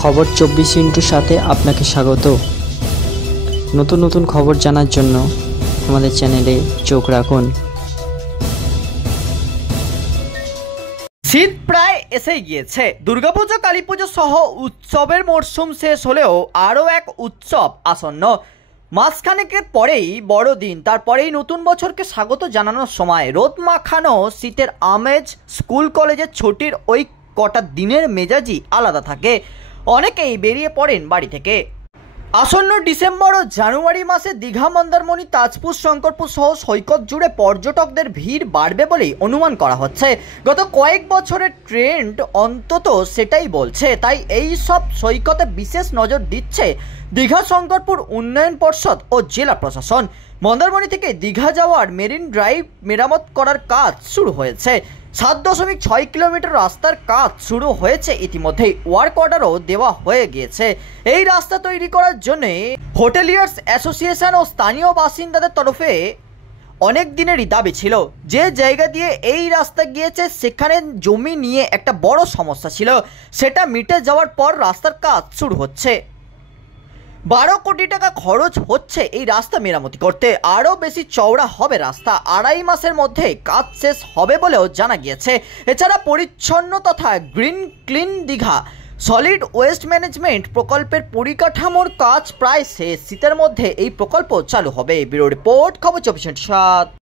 খবর 24 সাথে আপনাকে স্বাগত। নতুন নতুন খবর জানার জন্য আমাদের চ্যানেলে চোখ রাখুন। শীত প্রায় এসে গিয়েছে। দুর্গাপুজো, কালীপুজো সহ উৎসবের মরশুম শেষ হলেও আরও এক উৎসব আসন্ন। মাসখানেকের পরেই বড়দিন, তারপরেই নতুন বছরকে স্বাগত জানানোর সময়। রোদ মাখানো শীতের আমেজ, স্কুল কলেজের ছুটির ওই কটা দিনের মেজাজই আলাদা থাকে। অনেকেই বেরিয়ে পড়েন বাড়ি থেকে। আসন্ন ডিসেম্বর ও জানুয়ারি মাসে দীঘা, মন্দারমণি, তাজপুর, শঙ্করপুর সহ সৈকত জুড়ে পর্যটকদের ভিড় বাড়বে বলেই অনুমান করা হচ্ছে। গত কয়েক বছরের ট্রেন্ড অন্তত সেটাই বলছে। তাই এই সব সৈকতে বিশেষ নজর দিচ্ছে দীঘা শঙ্করপুর উন্নয়ন পর্ষদ ও জেলা প্রশাসন। মন্দারমণি থেকে দীঘা যাওয়ার মেরিন ড্রাইভ মেরামত করার কাজ শুরু হয়েছে। 7.6 কিলোমিটার রাস্তার কাজ শুরু হয়েছে ইতিমধ্যেই। ওয়ার্ক অর্ডারও দেওয়া হয়ে গিয়েছে। এই রাস্তা তৈরি করার জন্য হোটেলিয়ার্স অ্যাসোসিয়েশন ও স্থানীয় বাসিন্দাদের তরফে অনেক দিনেরই দাবি ছিল। যে জায়গা দিয়ে এই রাস্তা গিয়েছে সেখানে জমি নিয়ে একটা বড় সমস্যা ছিল, সেটা মিটে যাওয়ার পর রাস্তার কাজ শুরু হচ্ছে। 12 কোটি টাকা খরচ হচ্ছে এই রাস্তা মেরামতি করতে। আরও বেশি চওড়া হবে রাস্তা। 2.5 মাসের মধ্যে কাজ শেষ হবে বলেও জানা গিয়েছে। এছাড়া পরিচ্ছন্ন তথা green clean Digha solid waste management প্রকল্পের পরিকাঠামোর কাজ প্রায় শেষ। শীতের মধ্যে এই প্রকল্প চালু হবে। ব্যুরো রিপোর্ট, খবর 24/7।